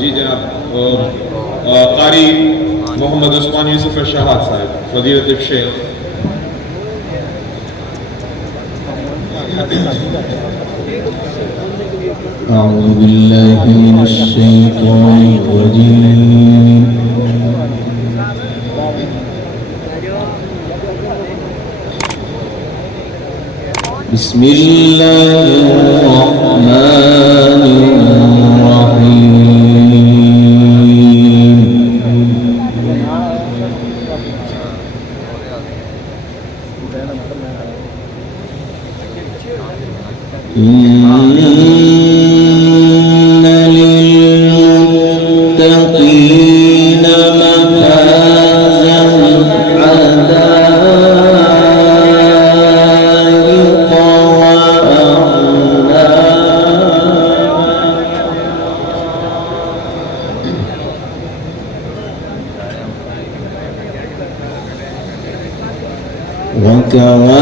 जी जनाब कारी मोहम्मद उस्मान यूसुफ शहाद साहब फजीलत शेख। أعوذ بالله من الشيطان الرجيم بسم الله الرحمن الرحيم إن للمتقين مفازا حدائق وأعنابا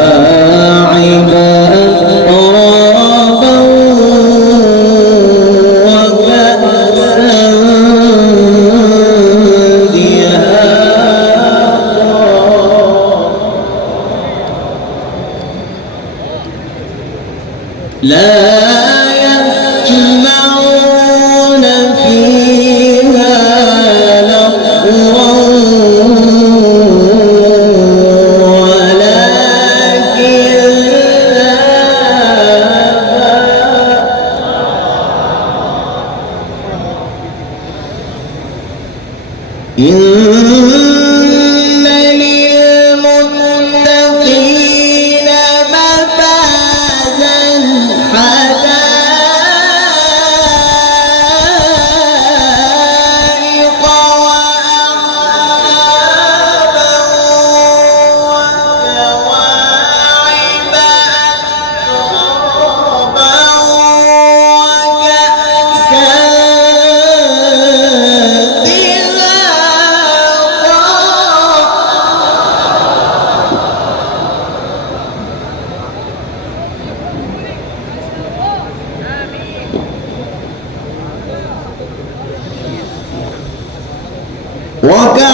وكواعب أترابا وكأسا دهاقا لا يسمعون فيها لغوا ولا إن للمتقين مفازا حدائق وأعنابا وكواعب أترابا وكأسا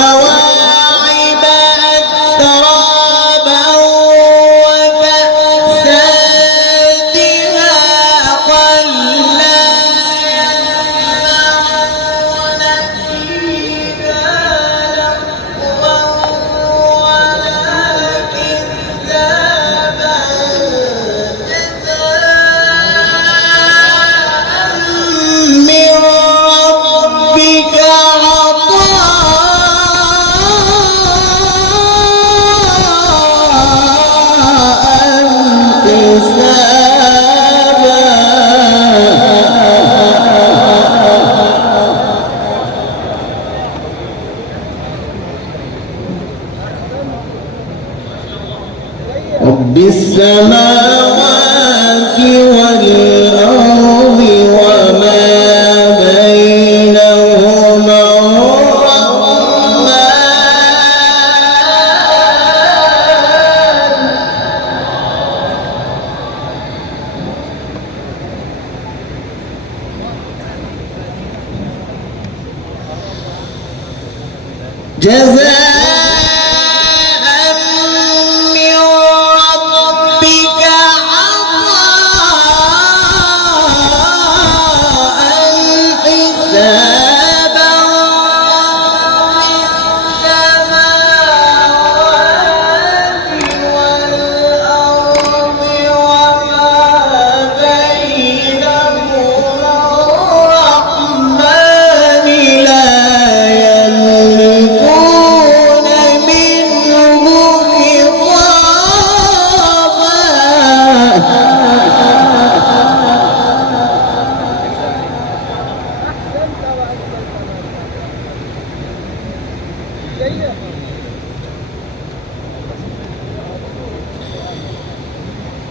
وكواعب أترابا وكأسا دهاقا لا يسمعون فيها لغوا ولا كذابا جزاء من ربك رب السماوات والأرض وما بينهما الرحمن جزاء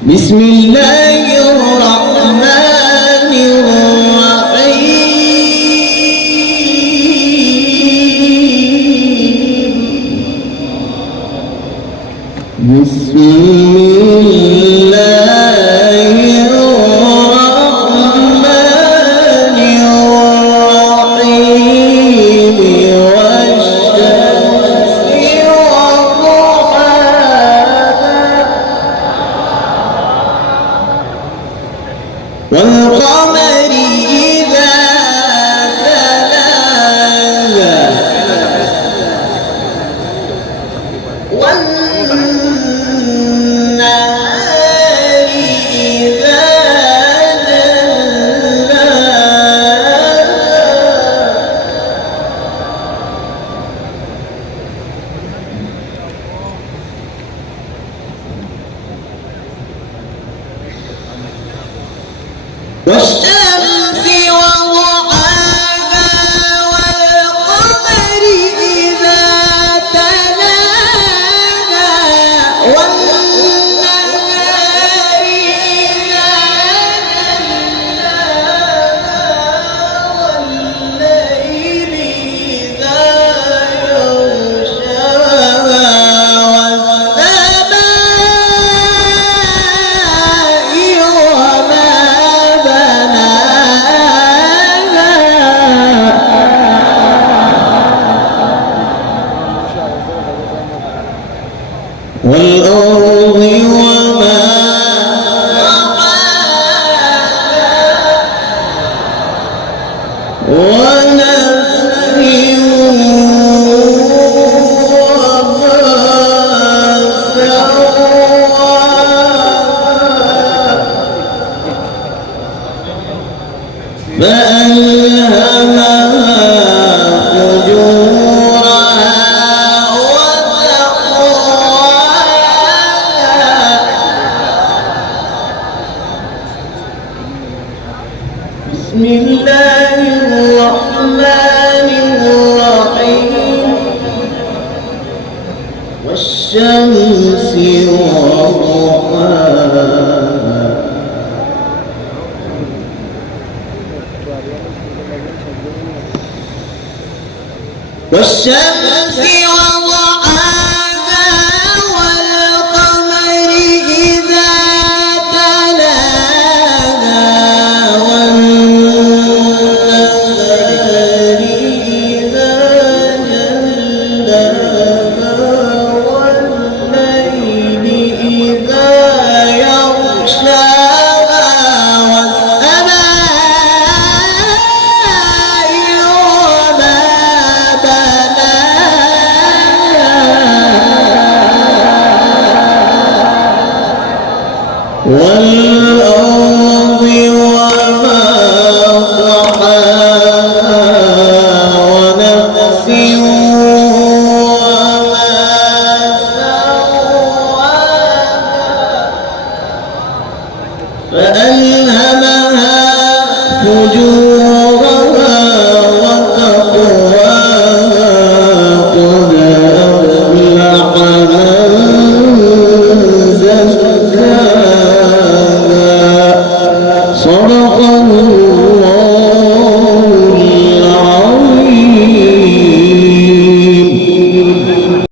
بسم الله الرحمن الرحيم بسم الله الرحمن الرحيم ونفس وما سواها فألهمها فجورها وتقواها بسم الله الرحمن الرحيم والشمس وضحاها والشمس وضحاها والقمر إذا تلاها والنهار إذا جلاها والليل إذا يغشاها والسماء وما والأرض وما طحاها ونفس وما سواها فألهمها فجورها وتقواها